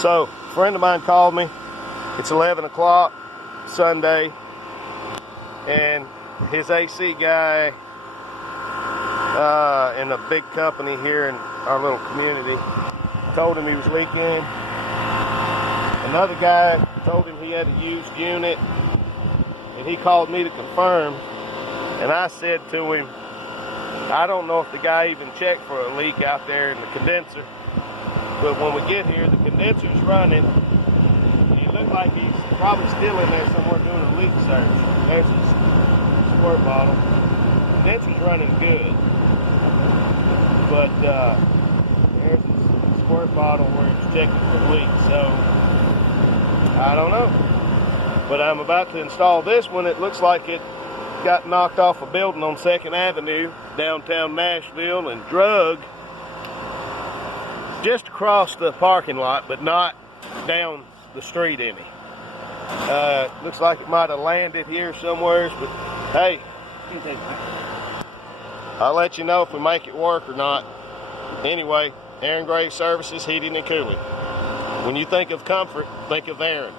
So, a friend of mine called me. It's 11 o'clock Sunday, and his AC guy in a big company here in our little community told him he was leaking. Another guy told him he had a used unit, and he called me to confirm. And I said to him, I don't know if the guy even checked for a leak out there in the condenser, but when we get here, the condenser's running. He looked like he's probably still in there somewhere doing a leak search. There's his squirt bottle. The condenser's running good, but there's his squirt bottle where he's checking for leaks. So I don't know, but I'm about to install this one. It looks like it got knocked off a building on 2nd Avenue, downtown Nashville, and drug just across the parking lot, but not down the street any. Looks like it might have landed here somewhere, but hey, I'll let you know if we make it work or not. Anyway, Aaron Gray Services, Heating and Cooling. When you think of comfort, think of Aaron.